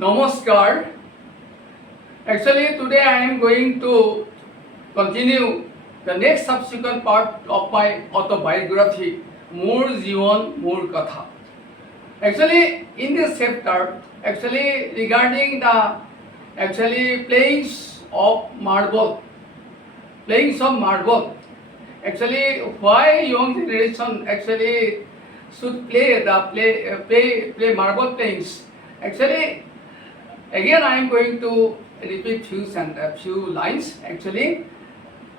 Namaskar. Actually, today I am going to continue the next subsequent part of my autobiography, Moor Jivan Moor Katha. Actually, in this chapter, regarding the playings of marble, Actually, why young generation should play marble playings. Actually, again, I am going to repeat few lines. Actually,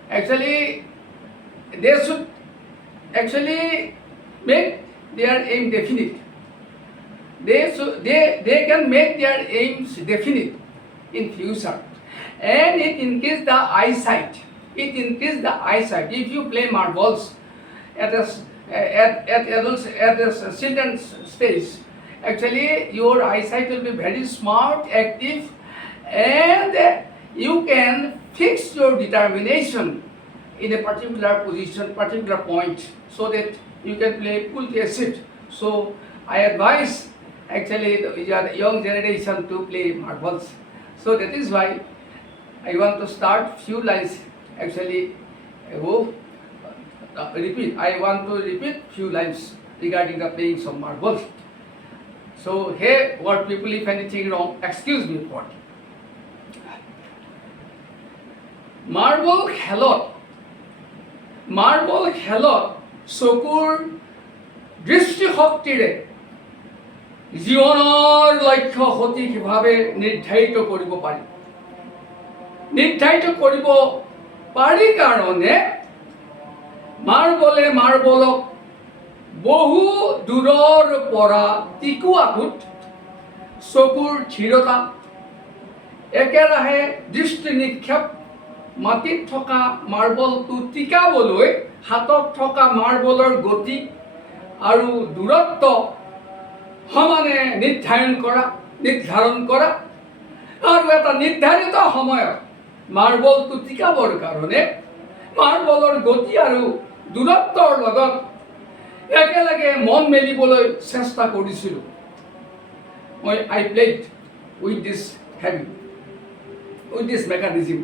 they should make their aim definite. They can make their aims definite in future, and it increase the eyesight. If you play marbles at a children's stage, actually your eyesight will be very smart, active, and you can fix your determination in a particular position, particular point, so that you can play full shift. So I advise the young generation to play marbles. So that is why I want to start few lines. I want to repeat few lines regarding the playing of marbles. So here, what people, if anything wrong, excuse me for it. Marble খেলত চকুৰ দৃষ্টিশক্তিৰে জীৱনৰ লক্ষ্য সঠিকভাৱে নিৰ্ধাৰিত কৰিব পাৰি কাৰণে মাৰ্বলক বহু দূৰৰ পৰা টিকুৱাটোত চকুৰ থিৰতা, একেৰাহে দৃষ্টি নিক্ষেপ, মাটিত থকা মাৰ্বলটো টিকাবলৈ হাতত থকা মাৰ্বলৰ গতি আৰু দূৰত্ব সমানে নিৰ্ধাৰণ কৰা আৰু এটা নিৰ্ধাৰিত সময়ত মাৰ্বলটো টিকাবৰ কাৰণে মাৰ্বলৰ গতি আৰু দূৰত্বৰ লগত একেলগে মন মেলিবলৈ চেষ্টা কৰিছিলোঁ। I played with this habit, with this mechanism.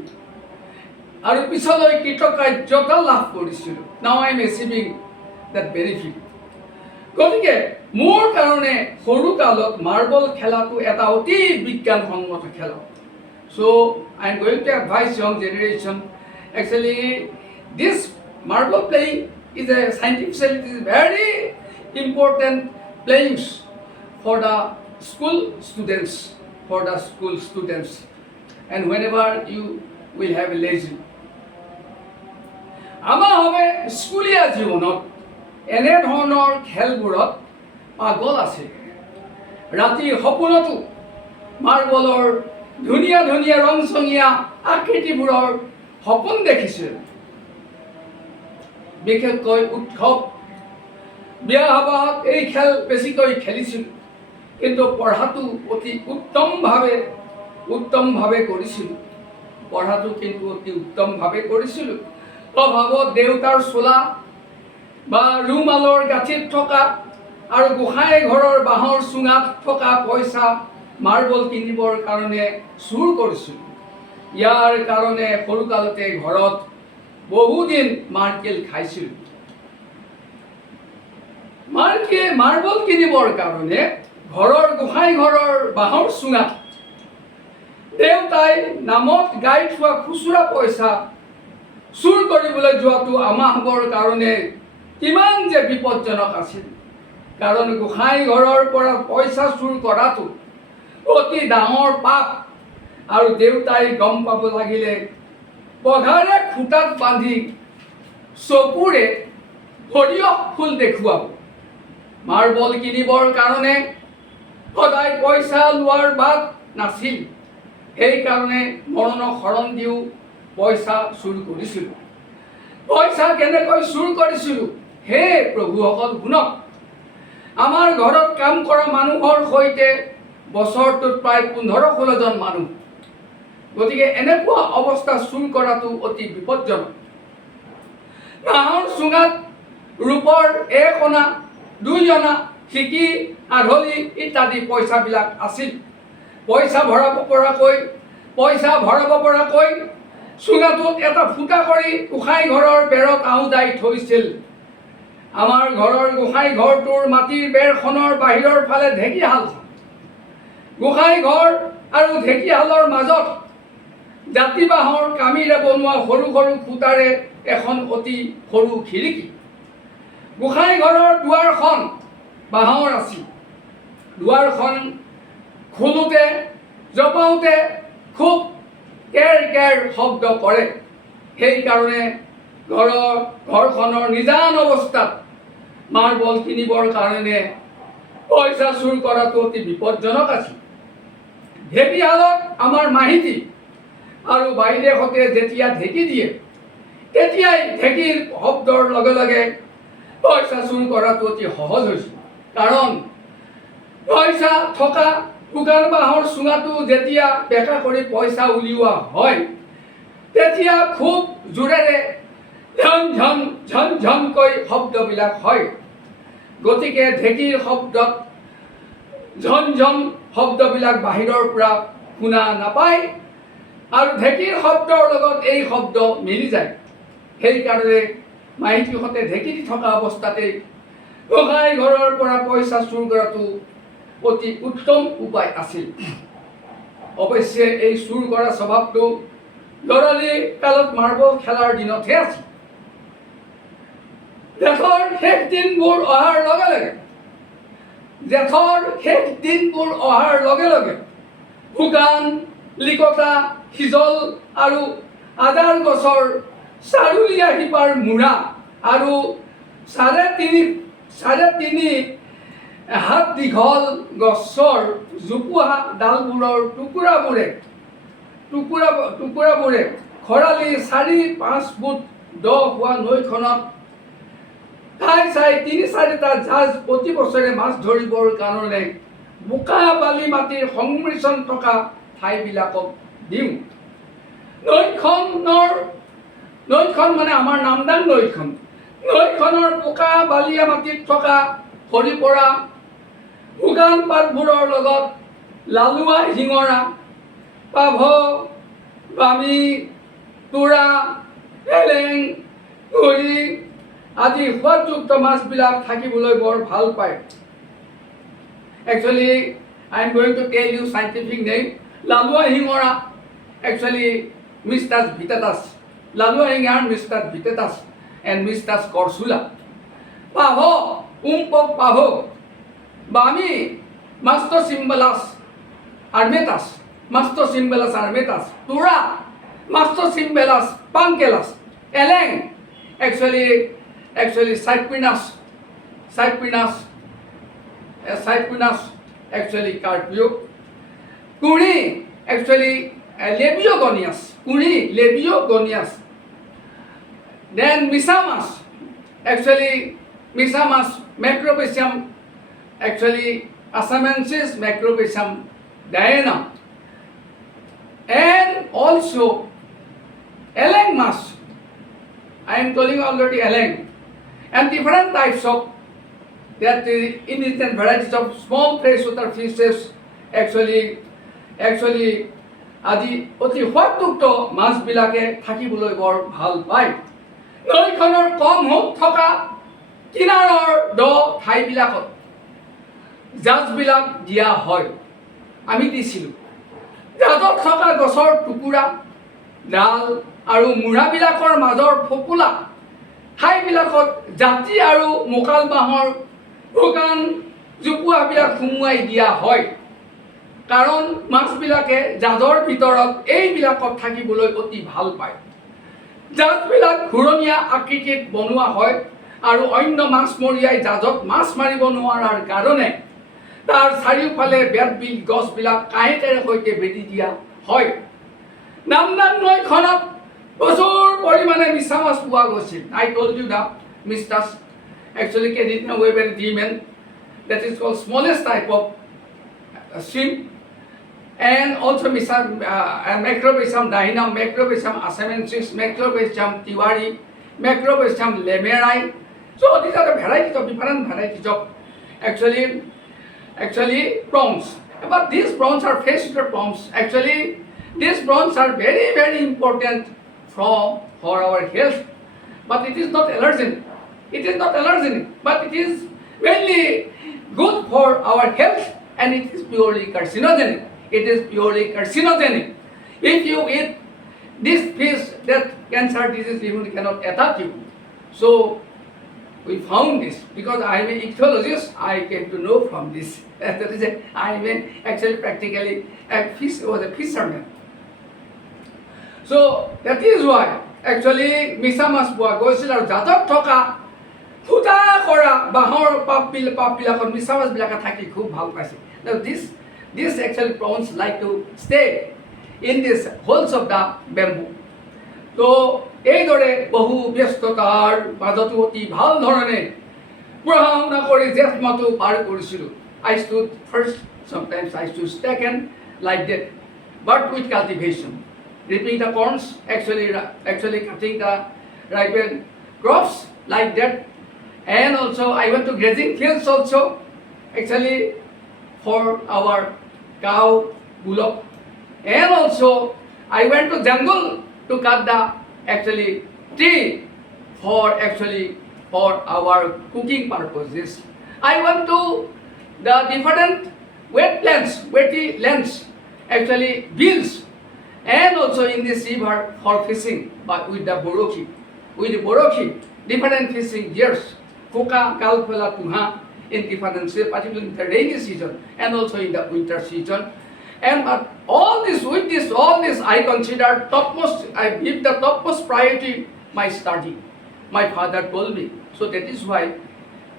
আৰু পিছলৈ কৃতকাৰ্যতা লাভ কৰিছিলোঁ। Now I am achieving that benefit. গতিকে মোৰ কাৰণে সৰু কালত মাৰ্বল খেলাটো এটা অতি বিজ্ঞানসন্মত খেলা। So I am going to advise young generation. Actually, this marble playing is a scientifically very important playings for the school students, and whenever you will have a leisure. আমাৰ হবে স্কুলীয়া জীৱনত এনে ধৰণৰ খেলবোৰত পাগল আছে। ৰাতি সপোনতো মাৰ্বলৰ ধুনীয়া ৰংচঙীয়া আকৃতিবোৰৰ সপোন দেখিছিল। বিশেষকৈ উৎসৱ, বিয়া সবাহত এই খেল বেছিকৈ খেলিছিল, কিন্তু পঢ়াটো অতি উত্তমভাৱে কৰিছিলোঁ। অভাৱত দেউতাৰ চোলা বা ৰুমালৰ গাঁঠিত থকা আৰু গোসাঁই ঘৰৰ বাঁহৰ চুঙাত থকা পইচা মাৰ্বল কিনিবৰ কাৰণে চুৰ কৰিছিলোঁ। ইয়াৰ কাৰণে সৰুকালতে ঘৰত বহুদিন মাৰ্কেল খাইছিলোঁ। মাৰ্বল কিনিবৰ কাৰণে ঘৰৰ গোসাঁই ঘৰৰ বাঁহৰ চুঙাত দেউতাই নামত গাই থোৱা খুচুৰা পইচা চুৰ কৰিবলৈ যোৱাটো আমাৰ হ'বৰ কাৰণে কিমান যে বিপদজনক আছিল। কাৰণ গোসাঁই ঘৰৰ পৰা পইচা চুৰ কৰাটো অতি ডাঙৰ পাপ, আৰু দেউতাই গম পাব লাগিলে পঘাৰে খুটাত বান্ধি চকুৰে সৰিয়হ ফুল দেখুৱাব। মাৰ্বল কিনিবৰ কাৰণে সদায় পইচা লোৱাৰ বাট নাছিল, সেইকাৰণে মৰণক শৰণ দিও পইচা চুৰ কৰিছিলোঁ। পইচা কেনেকৈ চুৰ কৰিছিলোঁ হে প্ৰভুসকল শুনক। আমাৰ ঘৰত কাম কৰা মানুহৰ সৈতে বছৰটোত প্ৰায় 15-16 জন মানুহ। গতিকে এনেকুৱা অৱস্থা চুৰ কৰাটো অতি বিপদজনক। বাঁহৰ চুঙাত ৰূপৰ 1 অনা 2 অনা সিকি আধলি ইত্যাদি পইচাবিলাক আছিল। পইচা ভৰাব পৰাকৈ চুঙাটোত এটা ফুটা কৰি গোসাঁই ঘৰৰ বেৰত আওদাই থৈছিল। আমাৰ ঘৰৰ গোসাঁই ঘৰটোৰ মাটিৰ বেৰখনৰ বাহিৰৰ ফালে ঢেঁকীশালখন। গোসাঁই ঘৰ আৰু ঢেঁকীশালৰ মাজত জাতি বাঁহৰ কামিৰে বনোৱা সৰু সৰু খুঁটাৰে এখন অতি সৰু খিৰিকী। গোসাঁই ঘৰৰ দুৱাৰখন বাঁহৰ আছিল। দুৱাৰখন খোলোতে জপাওঁতে খুব কেৰ কেৰ শব্দ কৰে। সেইকাৰণে ঘৰখনৰ নিজান অৱস্থাত মাৰ্বল কিনিবৰ কাৰণে পইচা চুৰ কৰাটো অতি বিপদজনক আছিল। ঢেঁকীশালত আমাৰ মাহিতী আৰু বাইদেউহঁতে যেতিয়া ঢেঁকী দিয়ে, তেতিয়াই ঢেঁকীৰ শব্দৰ লগে লগে পইচা চুৰ কৰাটো অতি সহজ হৈছিল। কাৰণ পইচা থকা শুকান বাঁহৰ চুঙাটো যেতিয়া বেকা কৰি পইচা উলিওৱা হয়, তেতিয়া খুব জোৰেৰে ঝন ঝন ঝন ঝনকৈ শব্দবিলাক হয়। গতিকে ঢেঁকীৰ শব্দত ঝন ঝন শব্দবিলাক বাহিৰৰ পৰা শুনা নাপায় আৰু ঢেঁকীৰ শব্দৰ লগত এই শব্দ মিলি যায়। সেইকাৰণে মাইকীহঁতে ঢেঁকী থকা অৱস্থাতেই গোসাঁই ঘৰৰ পৰা পইচা চুৰ কৰাটো অতি উত্তম উপায় আছিল। অৱশ্যে এই চুৰ কৰা স্বভাৱটো ল'ৰালি কালত মাৰ্বল খেলাৰ দিনতহে আছিল। জেঠৰ শেষ দিনবোৰ অহাৰ লগে লগে শুকান লিকতা সিজল আৰু আদাৰ গছৰ চাৰুলীয়া শিপাৰ মূৰা আৰু চাৰে তিনি হাত দীঘল গছৰ জোপোহা ডালবোৰৰ টুকুৰাবোৰে খৰালি 4-5 ফুট দ হোৱা নৈখনত ঠাই চাই 3-4টা জাহাজ প্ৰতি বছৰে মাছ ধৰিবৰ কাৰণে বোকা বালি মাটিৰ সংমিশ্ৰণ থকা ঠাইবিলাকক দিওঁ। নৈখন মানে আমাৰ নামদাং নৈখন। নৈখনৰ বোকা বালিয়া মাটিত থকা সৰি পৰা শুকান পাতবোৰৰ লগত লালুৱা শিঙৰা, পাভ, বামি, তোৰা, এলেং, ঘৰি আদি সোৱাদযুক্ত মাছবিলাক থাকিবলৈ বৰ ভাল পায়। Actually, I am going to tell you scientific name. Lalua hingora, actually Mistas vitatas. Lalua hingar Mistas vitatas and Mistas corsula. Pavo, umpok pavo. Bami, Mastocymbalus armetas. Mastocymbalus armetas. Tura, Mastocymbalus punculus. Eleng, actually Cyprinus actually Carpio. Kuri, actually Lebiogonius. Then Misamas, actually Misamas macrobasium, actually Asamensis macrobasium Diana. And also Eleng mas. I am calling already Eleng. And different types of that indistinct varieties of small freshwater fishes actually আদি অতি সোৱাদযুক্ত মাছবিলাকে থাকিবলৈ বৰ ভাল পায়। নৈখনৰ কম সোঁত থকা কিনাৰৰ দ ঠাইবিলাকত জাজবিলাক দিয়া হয়। আমি দিছিলোঁ। জাজত থকা গছৰ টুকুৰা, ডাল আৰু মূঢ়াবিলাকৰ মাজৰ ফোপোলা ঠাইবিলাকত জাতি আৰু মোকাল বাঁহৰ শুকান জোপোহাবিলাক সুমুৱাই দিয়া হয়। কাৰণ মাছবিলাকে জাজৰ ভিতৰত এইবিলাকত থাকিবলৈ অতি ভাল পায়। জাজবিলাক ঘূৰণীয়া আকৃতিত বনোৱা হয় আৰু অন্য মাছমৰীয়াই জাজত মাছ মাৰিব নোৱাৰাৰ কাৰণে তাৰ চাৰিওফালে বেতবিল গছবিলাক কাঁইটেৰে সৈতে বেৰি দিয়া হয়। নামদাং নৈখনত প্ৰচুৰ পৰিমাণে মিছা মাছ পোৱা গৈছিল। I told you that Mistas actually carried away by demon, that is called smallest type of shrimp, and also Macrobasium dahinam, Macrobasium asamensis, Macrobasium tiwari, Macrobasium lemeri. So these are the varieties of different varieties of actually prawns. But these prawns are freshwater prawns. Actually, these prawns are very, very important for our health. But it is not allergenic. It is not allergenic, but it is mainly good for our health, and it is purely carcinogenic. It is purely carcinogenic. If you eat this fish, that cancer disease even cannot attack you. So we found this because I am an ichthyologist. I came to know from this. That is, I am actually practically was a fisherman. So that is why actually মিছা মাছ পোৱা গৈছিল আৰু জাতত থকা ফুটা কৰা বাঁহৰ পাপবিলাকত মিছা মাছবিলাকে থাকি খুব ভাল পাইছিল. Now this actually prawns like to stay in this holes of the bamboo. তো এইদৰে বহু ব্যস্ততাৰ মাজতো অতি ভাল ধৰণে পঢ়া শুনা কৰি জেঠ মাহটো পাৰ কৰিছিলোঁ. I stood first, sometimes I stood second, like that, but with cultivation. Reaping the corns, actually cutting the ripen crops like that, and also I went to grazing fields also, actually for our cow, bullock, and also I went to jungle to cut the actually tree for our cooking purposes. I went to the different wetty lands, actually bills. And also in this river for fishing, but with the boroki, different fishing gears, kuka, kalpala, tuha, in different, particularly in the rainy season and also in the winter season. And but all this, I consider topmost. I give the topmost priority my study. My father told me, so that is why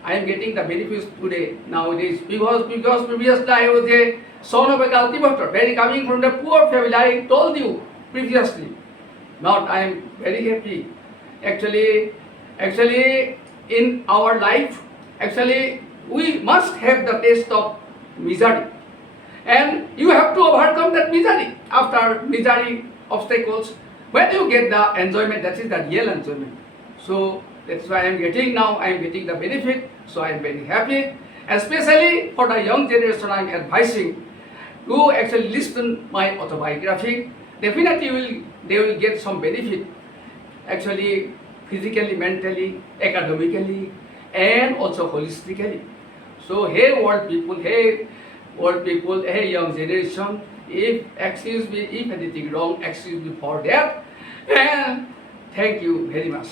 I am getting the benefits today nowadays, because previously I was a son of a cultivator, very coming from the poor family. I told you previously. Not I am very happy. Actually, in our life, actually we must have the taste of misery, and you have to overcome that misery. After misery obstacles, when you get the enjoyment, that is the real enjoyment. So that's why I am getting now. I am getting the benefit. So I am very happy. Especially for the young generation, I am advising to actually listen my autobiography. Definitely they will get some benefit. Actually, physically, mentally, academically, and also holistically. So hey world people, hey young generation, if anything wrong, excuse me for that. And thank you very much.